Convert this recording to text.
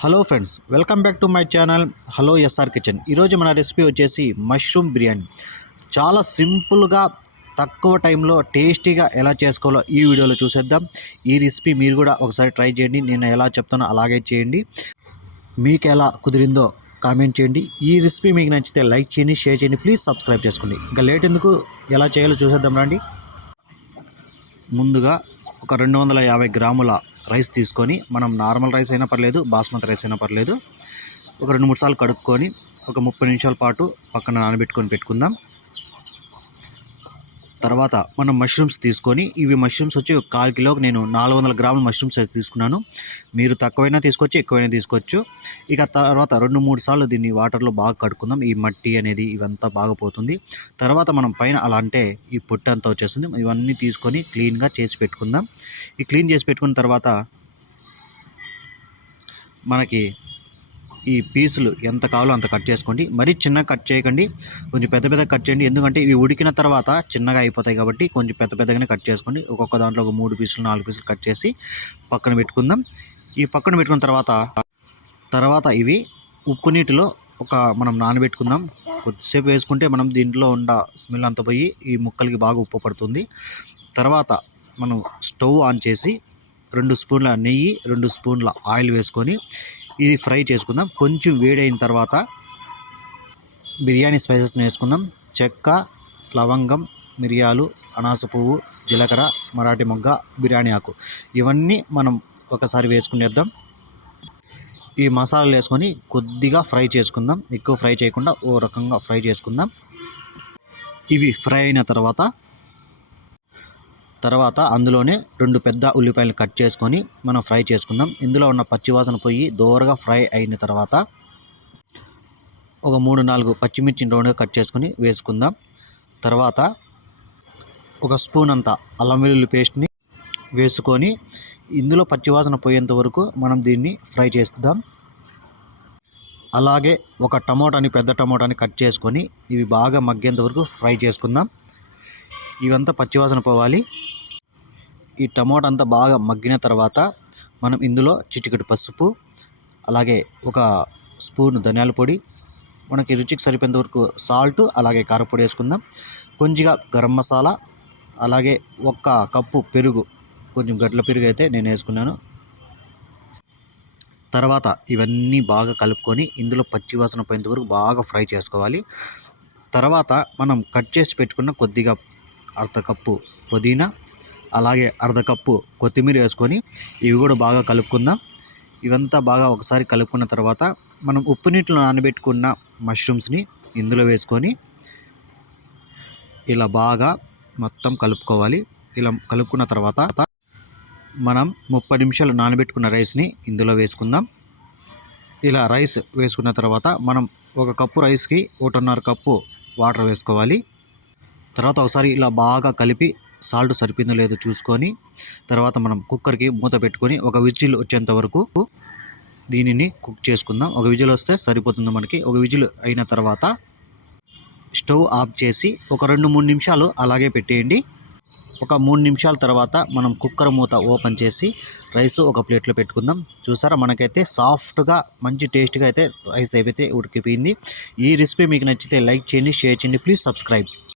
Hello friends welcome back to my channel hello SR kitchen. ఈరోజు మన recipe వచ్చేసి mushroom biryani. చాలా సింపుల్గా తక్కువ టైంలో టేస్టీగా ఎలా చేసుకోవాలో ఈ వీడియోలో చూసేద్దాం. ఈ రెసిపీ మీరు కూడా ఒకసారి ట్రై చేయండి నేను ఎలా చెప్తానో అలాగే చేయండి. మీకు ఎలా కుదిరిందో కామెంట్ చేయండి. ఈ రెసిపీ మీకు నచ్చితే లైక్ చేయండి షేర్ చేయండి ప్లీజ్ సబ్స్క్రైబ్ చేసుకోండి. ఇంకా లేట్ ఎందుకు ఎలా చేయాలో చూసేద్దాం రండి. ముందుగా ఒక రెండు వందల యాభై గ్రాముల రైస్ తీసుకొని మనం నార్మల్ రైస్ అయినా పర్లేదు బాస్మతి రైస్ అయినా పర్లేదు. ఒక రెండు మూడు సార్లు కడుక్కొని ఒక ముప్పై నిమిషాల పాటు పక్కన నానబెట్టుకొని పెట్టుకుందాం. తర్వాత మనం మష్రూమ్స్ తీసుకొని ఇవి మష్రూమ్స్ వచ్చి ఒక కాల్ కిలోకి నేను నాలుగు వందల గ్రాముల మష్రూమ్స్ అయితే తీసుకున్నాను. మీరు తక్కువైనా తీసుకోవచ్చు ఎక్కువైనా తీసుకోవచ్చు. ఇక తర్వాత రెండు మూడు సార్లు దీన్ని వాటర్లో బాగా కడుక్కుందాం. ఈ మట్టి అనేది ఇవంతా బాగా పోతుంది. తర్వాత మనం పైన అలా అంటే ఈ పొట్టు అంతా వచ్చేస్తుంది. ఇవన్నీ తీసుకొని క్లీన్గా చేసి పెట్టుకుందాం. ఈ క్లీన్ చేసి పెట్టుకున్న తర్వాత మనకి ఈ పీసులు ఎంత కావాలో అంత కట్ చేసుకోండి. మరీ చిన్నగా కట్ చేయకండి. కొంచెం పెద్ద పెద్ద కట్ చేయండి. ఎందుకంటే ఇవి ఉడికిన తర్వాత చిన్నగా అయిపోతాయి కాబట్టి కొంచెం పెద్ద పెద్దగానే కట్ చేసుకోండి. ఒక్కొక్క దాంట్లో ఒక మూడు పీసులు నాలుగు పీసులు కట్ చేసి పక్కన పెట్టుకుందాం. ఈ పక్కన పెట్టుకున్న తర్వాత తర్వాత ఇవి ఉప్పు నీటిలో ఒక మనం నానబెట్టుకుందాం. కొద్దిసేపు వేసుకుంటే మనం దీంట్లో ఉన్న స్మెల్ అంత పోయి ఈ ముక్కలకి బాగా ఉప్పు పడుతుంది. తర్వాత మనం స్టవ్ ఆన్ చేసి రెండు స్పూన్ల నెయ్యి రెండు స్పూన్ల ఆయిల్ వేసుకొని ఇది ఫ్రై చేసుకుందాం. కొంచెం వేడైన తర్వాత బిర్యానీ స్పైసెస్ని వేసుకుందాం చెక్క లవంగం మిరియాలు అనాస పువ్వు జీలకర్ర మరాఠీ మొగ్గ బిర్యానీ ఆకు. ఇవన్నీ మనం ఒకసారి వేసుకునేద్దాం. ఈ మసాలాలు వేసుకొని కొద్దిగా ఫ్రై చేసుకుందాం. ఎక్కువ ఫ్రై చేయకుండా ఓ రకంగా ఫ్రై చేసుకుందాం. ఇవి ఫ్రై అయిన తర్వాత తర్వాత అందులోనే రెండు పెద్ద ఉల్లిపాయలు కట్ చేసుకొని మనం ఫ్రై చేసుకుందాం. ఇందులో ఉన్న పచ్చివాసన పోయి దోరగా ఫ్రై అయిన తర్వాత ఒక మూడు నాలుగు పచ్చిమిర్చిని రౌండ్గా కట్ చేసుకొని వేసుకుందాం. తర్వాత ఒక స్పూన్ అంత అల్లం వెల్లుల్లి పేస్ట్ని వేసుకొని ఇందులో పచ్చివాసన పోయేంత వరకు మనం దీన్ని ఫ్రై చేద్దాం. అలాగే ఒక టమోటాని పెద్ద టమోటాని కట్ చేసుకొని ఇవి బాగా మగ్గేంత వరకు ఫ్రై చేసుకుందాం. ఇవంతా పచ్చివాసన పోవాలి. ఈ టమోటా అంతా బాగా మగ్గిన తర్వాత మనం ఇందులో చిటికెడు పసుపు అలాగే ఒక స్పూన్ ధనియాల పొడి మనకి రుచికి సరిపోయేంత వరకు సాల్ట్ అలాగే కారపొడి వేసుకుందాం. కొంచెంగా గరం మసాలా అలాగే ఒక్క కప్పు పెరుగు కొంచెం గడ్ల పెరుగు అయితే నేను వేసుకున్నాను. తర్వాత ఇవన్నీ బాగా కలుపుకొని ఇందులో పచ్చివాసన పోయేంత వరకు బాగా ఫ్రై చేసుకోవాలి. తర్వాత మనం కట్ చేసి పెట్టుకున్న కొద్దిగా అర్ధ కప్పు పుదీనా అలాగే అర్ధ కప్పు కొత్తిమీర వేసుకొని ఇవి కూడా బాగా కలుపుకుందాం. ఇవంతా బాగా ఒకసారి కలుపుకున్న తర్వాత మనం ఉప్పు నీటిలో నానబెట్టుకున్న మష్రూమ్స్ని ఇందులో వేసుకొని ఇలా బాగా మొత్తం కలుపుకోవాలి. ఇలా కలుపుకున్న తర్వాత మనం ముప్పై నిమిషాలు నానబెట్టుకున్న రైస్ని ఇందులో వేసుకుందాం. ఇలా రైస్ వేసుకున్న తర్వాత మనం ఒక కప్పు రైస్కి ఒకటిన్నర కప్పు వాటర్ వేసుకోవాలి. తర్వాత ఒకసారి ఇలా బాగా కలిపి సాల్ట్ సరిపోయిందో లేదో చూసుకొని తర్వాత మనం కుక్కర్కి మూత పెట్టుకొని ఒక విజిల్ వచ్చేంత వరకు దీనిని కుక్ చేసుకుందాం. ఒక విజిల్ వస్తే సరిపోతుంది మనకి. ఒక విజిల్ అయిన తర్వాత స్టవ్ ఆఫ్ చేసి ఒక రెండు మూడు నిమిషాలు అలాగే పెట్టేయండి. ఒక మూడు నిమిషాల తర్వాత మనం కుక్కర్ మూత ఓపెన్ చేసి రైస్ ఒక ప్లేట్లో పెట్టుకుందాం. చూసారా? మనకైతే సాఫ్ట్గా మంచి టేస్ట్గా అయితే రైస్ అయితే ఉడికిపోయింది. ఈ రెసిపీ మీకు నచ్చితే లైక్ చేయండి షేర్ చేయండి. Please subscribe.